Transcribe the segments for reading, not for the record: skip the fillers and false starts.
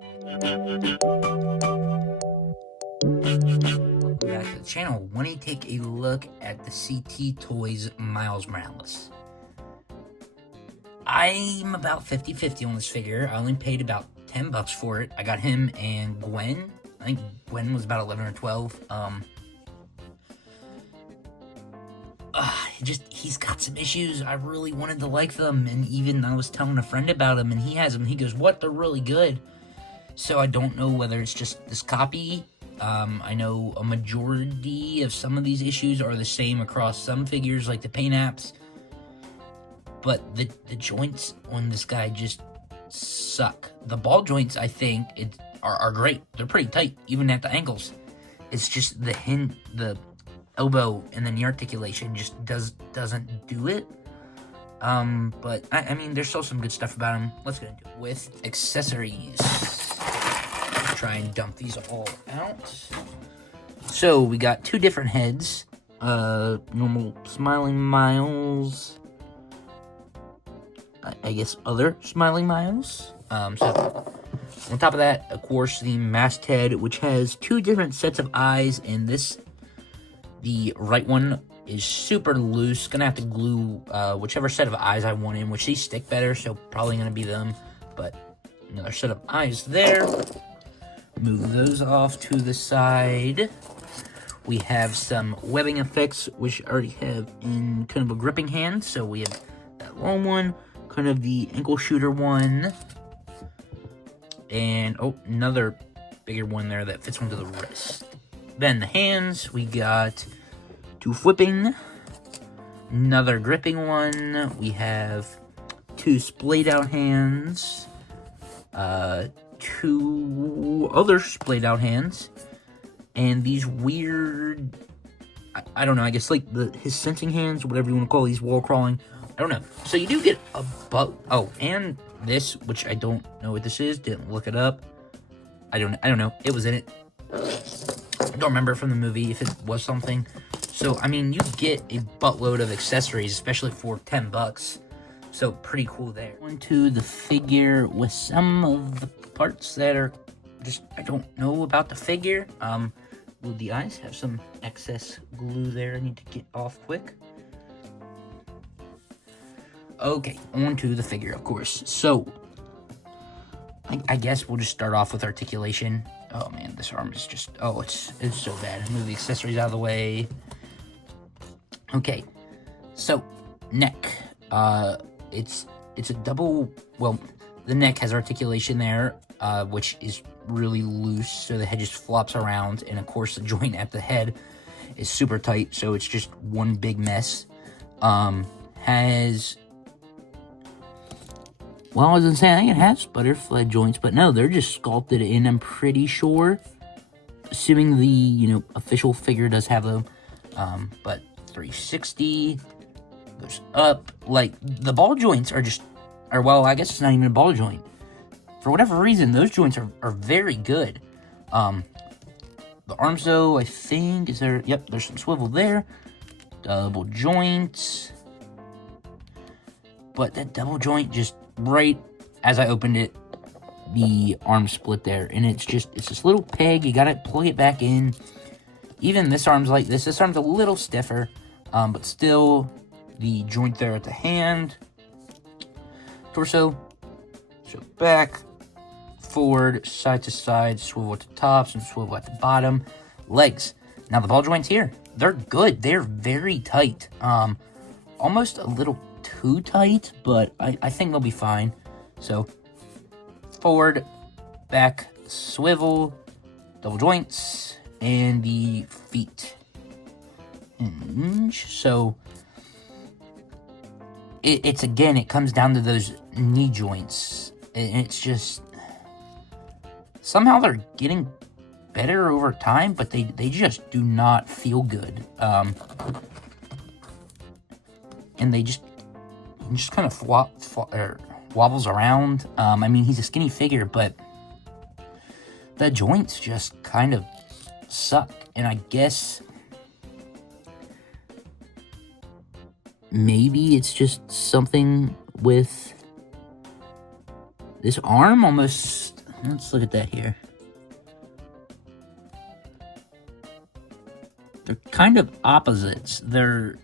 Welcome back to the channel. When you take a look at the CT Toys Miles Morales. I'm about 50-50 on this figure. I only paid about 10 bucks for it. I got him and Gwen. I think Gwen was about 11 or 12. He's got some issues. I really wanted to like them, and even I was telling a friend about them, and he has them. He goes, "What? They're really good." So I don't know whether it's just this copy. I know a majority of some of these issues are the same across some figures, like the paint apps. But the joints on this guy just suck. The ball joints, I think, are great. They're pretty tight, even at the ankles. It's just the elbow and the knee articulation just doesn't do it. But I mean, there's still some good stuff about him. Let's get into it. With accessories, try and dump these all out. So we got two different heads. Normal Smiling Miles. I guess other Smiling Miles. So on top of that, of course, the masthead, which has two different sets of eyes, and the right one is super loose. Gonna have to glue whichever set of eyes I want in, which these stick better, so probably gonna be them. But another set of eyes there. Move those off to the side. We have some webbing effects, which I already have in kind of a gripping hand. So we have that long one, kind of the ankle shooter one, and another bigger one there that fits onto the wrist. Then the hands, we got two flipping, another gripping one. We have two splayed out hands, two other splayed out hands, and these weird, I don't know, I guess like his sensing hands, whatever you want to call these, wall crawling. I don't know. So you do get a and this, which I don't know what this is, didn't look it up. I don't know. It was in it. I don't remember from the movie if it was something. So I mean, you get a buttload of accessories, especially for 10 bucks. So pretty cool there. On to the figure with some of the parts that are just, I don't know about the figure. Will the eyes have some excess glue there I need to get off quick? Okay, on to the figure, of course. So I guess we'll just start off with articulation. Oh man, this arm is just, it's so bad. Move the accessories out of the way. Okay, so neck. It's a double, well, the neck has articulation there, which is really loose, so the head just flops around, and of course the joint at the head is super tight, so it's just one big mess. Has, well, I was gonna say, I think it has butterfly joints, but no, they're just sculpted in, I'm pretty sure. Assuming the, official figure does have them. But 360 goes up. Like, the ball joints well, I guess it's not even a ball joint. For whatever reason, those joints are very good. The arms, though, I think, there's some swivel there. Double joints. But that double joint, just right as I opened it, the arm split there. And it's this little peg. You gotta plug it back in. Even this arm's like this. This arm's a little stiffer. But still, the joint there at the hand. Torso. So back. Forward, side to side, swivel at the top, some swivel at the bottom. Legs. Now the ball joints here, they're good. They're very tight. Almost a little too tight, but I think they'll be fine. So forward, back, swivel, double joints, and the feet. So it's again, it comes down to those knee joints. And it's just, somehow they're getting better over time, but they just do not feel good. And he just kind of wobbles around. I mean, he's a skinny figure, but the joints just kind of suck. And I guess maybe it's just something with this arm. Almost, Let's look at that here. They're kind of opposites. They're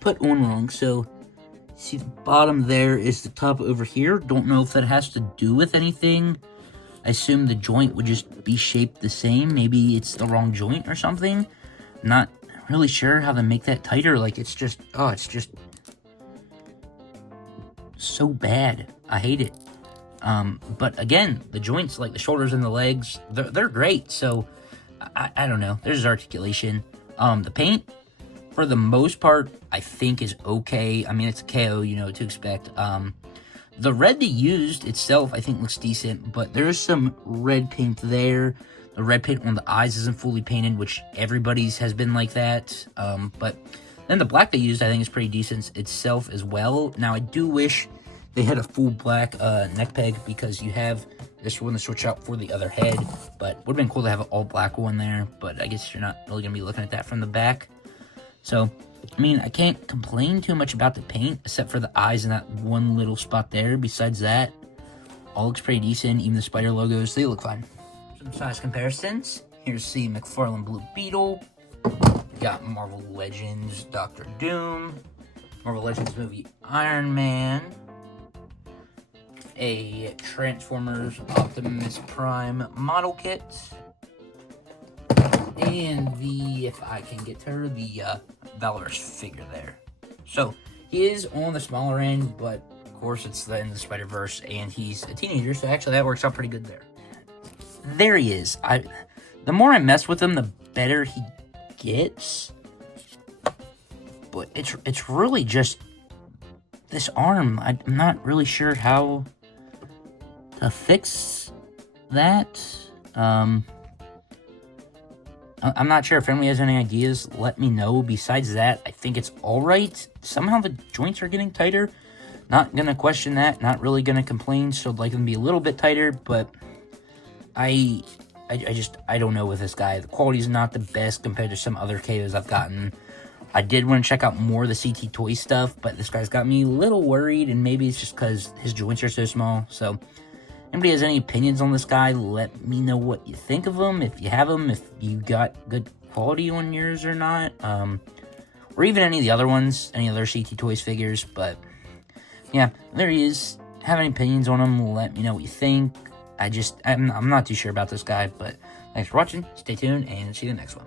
put on wrong. So, see the bottom there is the top over here. Don't know if that has to do with anything. I assume the joint would just be shaped the same. Maybe it's the wrong joint or something. Not really sure how to make that tighter. Like, it's just, oh, it's just so bad. I hate it. But again, the joints, like the shoulders and the legs, they're great. So, I don't know. There's articulation. The paint, for the most part, I think is okay. I mean, it's a KO, you know what to expect. The red they used itself, I think, looks decent, but there's some red paint there. The red paint on the eyes isn't fully painted, which everybody's has been like that. But then the black they used, I think, is pretty decent itself as well. Now, I do wish they had a full black neck peg, because you have this one to switch out for the other head, but would have been cool to have an all black one there, but I guess you're not really going to be looking at that from the back. So, I mean, I can't complain too much about the paint, except for the eyes and that one little spot there. Besides that, all looks pretty decent. Even the spider logos, they look fine. Some size comparisons. Here's the McFarlane Blue Beetle. Got Marvel Legends Doctor Doom. Marvel Legends movie Iron Man. A Transformers Optimus Prime model kit. And the, if I can get to her, the Valorous figure there. So, he is on the smaller end, but of course it's the end of the Spider-Verse, and he's a teenager, so actually that works out pretty good there. There he is. The more I mess with him, the better he gets. But it's really just this arm. I'm not really sure how to fix that. I'm not sure. If anyone has any ideas, let me know. Besides that, I think it's alright. Somehow the joints are getting tighter. Not gonna question that. Not really gonna complain. So I'd like them to be a little bit tighter, but I don't know with this guy. The quality's not the best compared to some other KOs I've gotten. I did want to check out more of the CT Toy stuff, but this guy's got me a little worried, and maybe it's just because his joints are so small. So, anybody has any opinions on this guy, let me know what you think of him, if you have him, if you got good quality on yours or not, or even any of the other ones, any other CT Toys figures. But yeah, there he is. Have any opinions on him, let me know what you think. I'm not too sure about this guy, but thanks for watching, stay tuned, and see you in the next one.